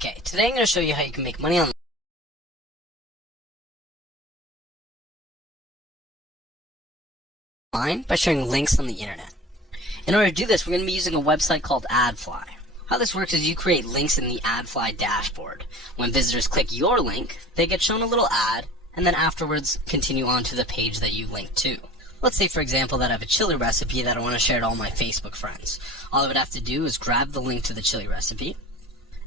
Okay, today I'm going to show you how you can make money online by sharing links on the internet. In order to do this, we're going to be using a website called Adfly. How this works is you create links in the Adfly dashboard. When visitors click your link, they get shown a little ad, and then afterwards continue on to the page that you linked to. Let's say, for example, that I have a chili recipe that I want to share to all my Facebook friends. All I would have to do is grab the link to the chili recipe,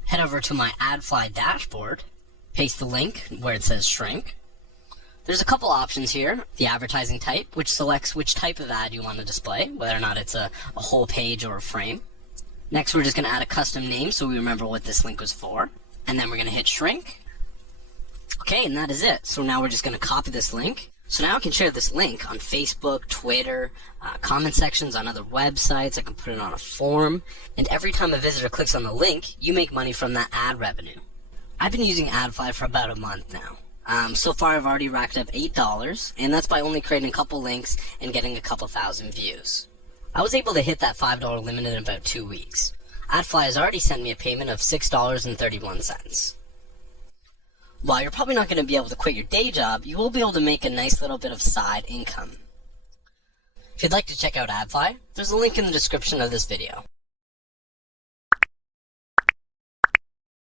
head over to my Adfly dashboard, paste the link where it says shrink. There's a couple options here. The advertising type, which selects which type of ad you want to display, whether or not it's a whole page or a frame. Next, we're just going to add a custom name so we remember what this link was for. And then we're going to hit shrink. Okay, and that is it. So now we're just going to copy this link. So now I can share this link on Facebook, Twitter, comment sections on other websites. I can put it on a forum. And every time a visitor clicks on the link, you make money from that ad revenue. I've been using Adfly for about a month now. So far I've already racked up $8, and that's by only creating a couple links and getting a couple thousand views. I was able to hit that $5 limit in about 2 weeks. Adfly has already sent me a payment of $6.31. While you're probably not going to be able to quit your day job, you will be able to make a nice little bit of side income. If you'd like to check out Adfly, there's a link in the description of this video.